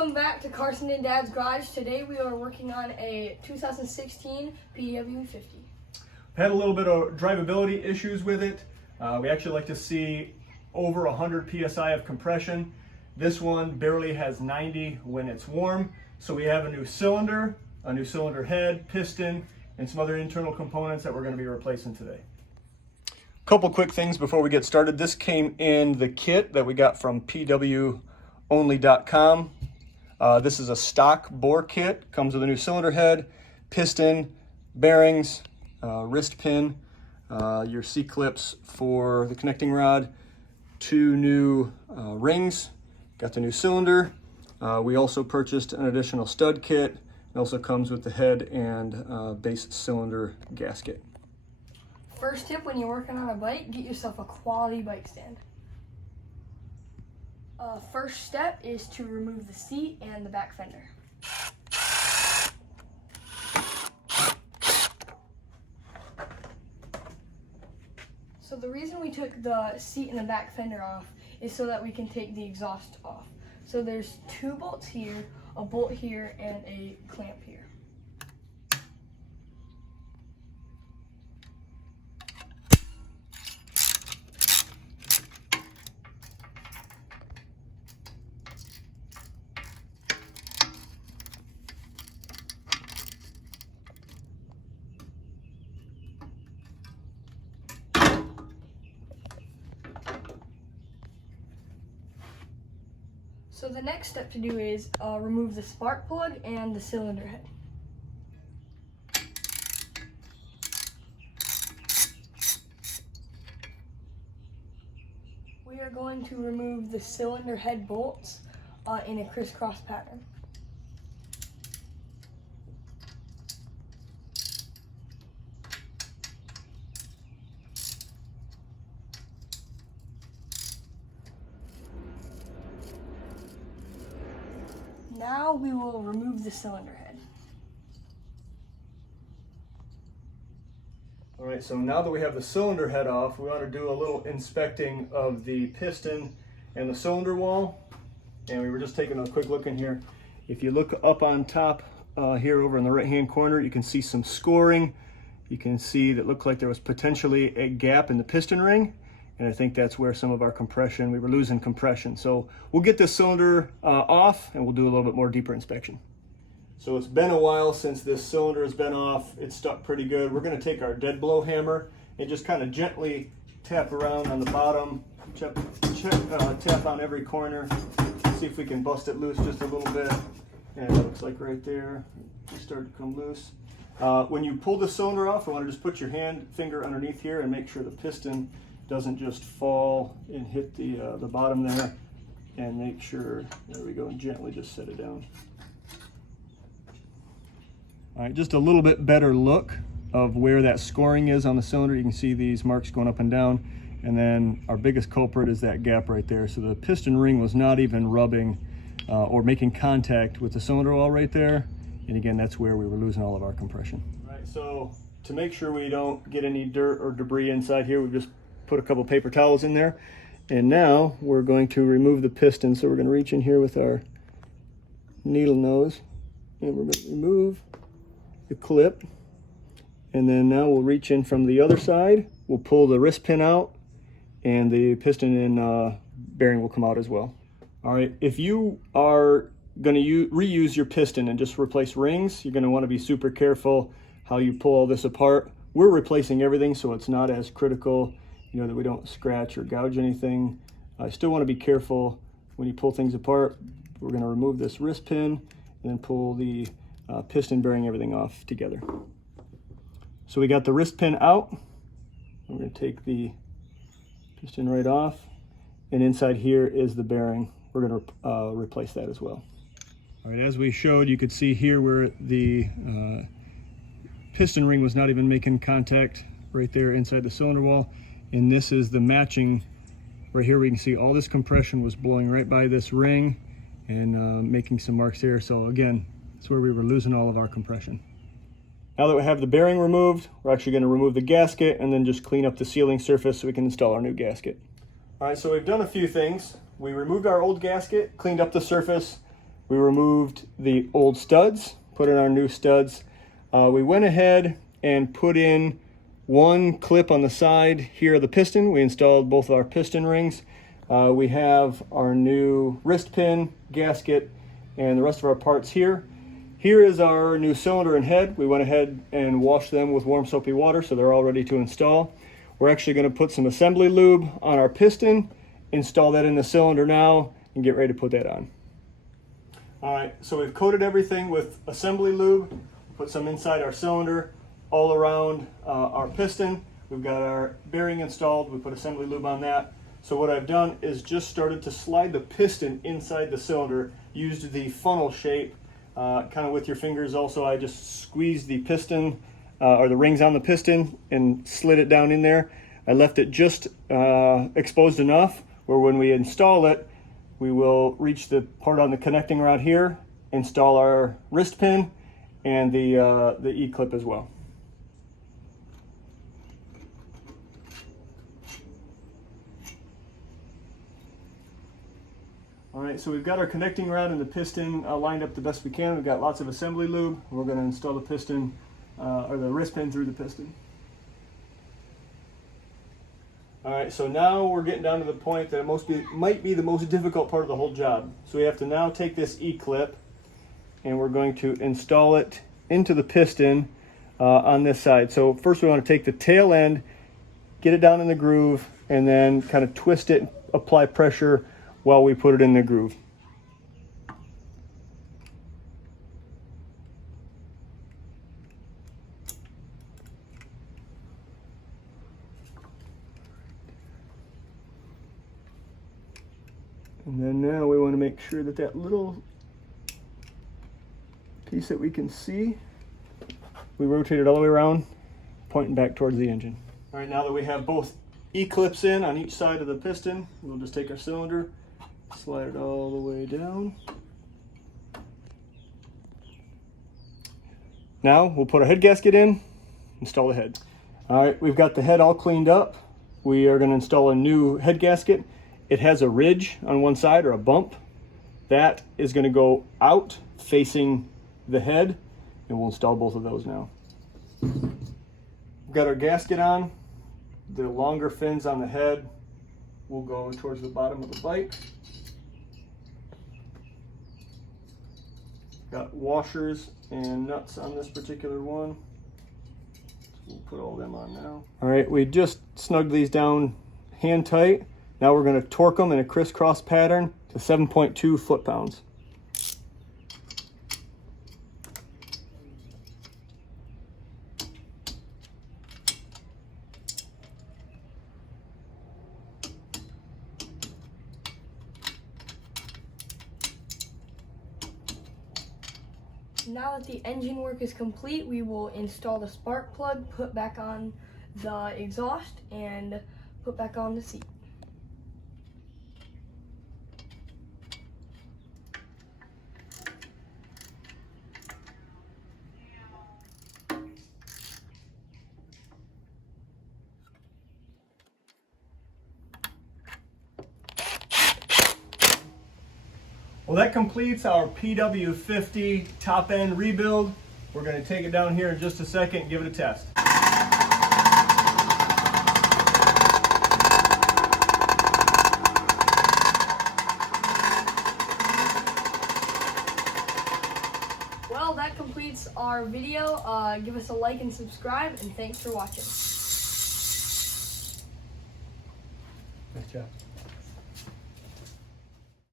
Welcome back to Carson and Dad's Garage. Today we are working on a 2016 PW 50. Had a little bit of drivability issues with it. We actually like to see over 100 psi of compression. This one barely has 90 when it's warm. So we have a new cylinder head, piston, and some other internal components that we're going to be replacing today. Couple quick things before we get started. This came in the kit that we got from PWonly.com. This is a stock bore kit. Comes with a new cylinder head, piston, bearings, wrist pin, your C-clips for the connecting rod, 2 new rings, got the new cylinder. We also purchased an additional stud kit. It also comes with the head and base cylinder gasket. First tip when you're working on a bike, get yourself a quality bike stand. First step is to remove the seat and the back fender. So the reason we took the seat and the back fender off is so that we can take the exhaust off. So there's 2 bolts here, a bolt here, and a clamp here. So the next step to do is remove the spark plug and the cylinder head. We are going to remove the cylinder head bolts in a crisscross pattern. Now we will remove the cylinder head. All right, so now that we have the cylinder head off, we want to do a little inspecting of the piston and the cylinder wall. And we were just taking a quick look in here. If you look up on top here over in the right-hand corner, you can see some scoring. You can see that looked like there was potentially a gap in the piston ring. And I think that's where some of our compression, we were losing compression. So we'll get this cylinder off and we'll do a little bit more deeper inspection. So it's been a while since this cylinder has been off. It's stuck pretty good. We're gonna take our dead blow hammer and just kind of gently tap around on the bottom, tap on every corner, see if we can bust it loose just a little bit. And it looks like right there, it started to come loose. When you pull the cylinder off, I wanna just put your finger underneath here and make sure the piston doesn't just fall and hit the bottom there, and make sure, there we go, and gently just set it down. All right, just a little bit better look of where that scoring is on the cylinder. You can see these marks going up and down, and then our biggest culprit is that gap right there. So the piston ring was not even rubbing or making contact with the cylinder wall right there, and again, that's where we were losing all of our compression. All right, so to make sure we don't get any dirt or debris inside here, we've just put a couple paper towels in there, and now we're going to remove the piston. So we're going to reach in here with our needle nose and we're going to remove the clip, and then now we'll reach in from the other side, we'll pull the wrist pin out, and the piston and bearing will come out as well. All right, if you are going to reuse your piston and just replace rings, you're going to want to be super careful how you pull all this apart. We're replacing everything, so it's not as critical, you know, that we don't scratch or gouge anything. I still want to be careful when you pull things apart. We're going to remove this wrist pin and then pull the piston bearing, everything off together. So we got the wrist pin out. I'm going to take the piston right off, and inside here is the bearing. We're going to replace that as well. All right, as we showed, you could see here where the piston ring was not even making contact right there inside the cylinder wall. And this is the matching. Right here we can see all this compression was blowing right by this ring and making some marks here. So again, that's where we were losing all of our compression. Now that we have the bearing removed, we're actually going to remove the gasket and then just clean up the sealing surface so we can install our new gasket. All right, so we've done a few things. We removed our old gasket, cleaned up the surface, We removed the old studs, put in our new studs. We went ahead and put in one clip on the side here of the piston. We installed both of our piston rings. We have our new wrist pin, gasket, and the rest of our parts here. Here is our new cylinder and head. We went ahead and washed them with warm soapy water, so they're all ready to install. We're actually going to put some assembly lube on our piston, install that in the cylinder now, and get ready to put that on. All right, so we've coated everything with assembly lube. Put some inside our cylinder, all around our piston. We've got our bearing installed. We put assembly lube on that. So what I've done is just started to slide the piston inside the cylinder, used the funnel shape, kind of with your fingers. Also, I just squeezed the piston or the rings on the piston and slid it down in there. I left it just exposed enough where when we install it, we will reach the part on the connecting rod here, install our wrist pin and the E-clip as well. All right, so we've got our connecting rod and the piston lined up the best we can. We've got lots of assembly lube. We're going to install the piston or the wrist pin through the piston. All right, so now we're getting down to the point that might be the most difficult part of the whole job. So we have to now take this E-clip and we're going to install it into the piston on this side. So first we want to take the tail end, get it down in the groove, and then kind of twist it, apply pressure while we put it in the groove. And then now we want to make sure that that little piece that we can see, we rotate it all the way around, pointing back towards the engine. All right, now that we have both E-clips in on each side of the piston, we'll just take our cylinder, slide it all the way down. Now we'll put our head gasket in, install the head. All right, we've got the head all cleaned up. We are going to install a new head gasket. It has a ridge on one side, or a bump. That is going to go out facing the head, and we'll install both of those now. We've got our gasket on. The longer fins on the head will go towards the bottom of the bike. Got washers and nuts on this particular one. So we'll put all them on now. All right, we just snugged these down hand tight. Now we're going to torque them in a crisscross pattern to 7.2 foot-pounds. Now that the engine work is complete, we will install the spark plug, put back on the exhaust, and put back on the seat. Well, that completes our PW50 top end rebuild. We're going to take it down here in just a second and give it a test. Well, that completes our video. Give us a like and subscribe, and thanks for watching. Nice job.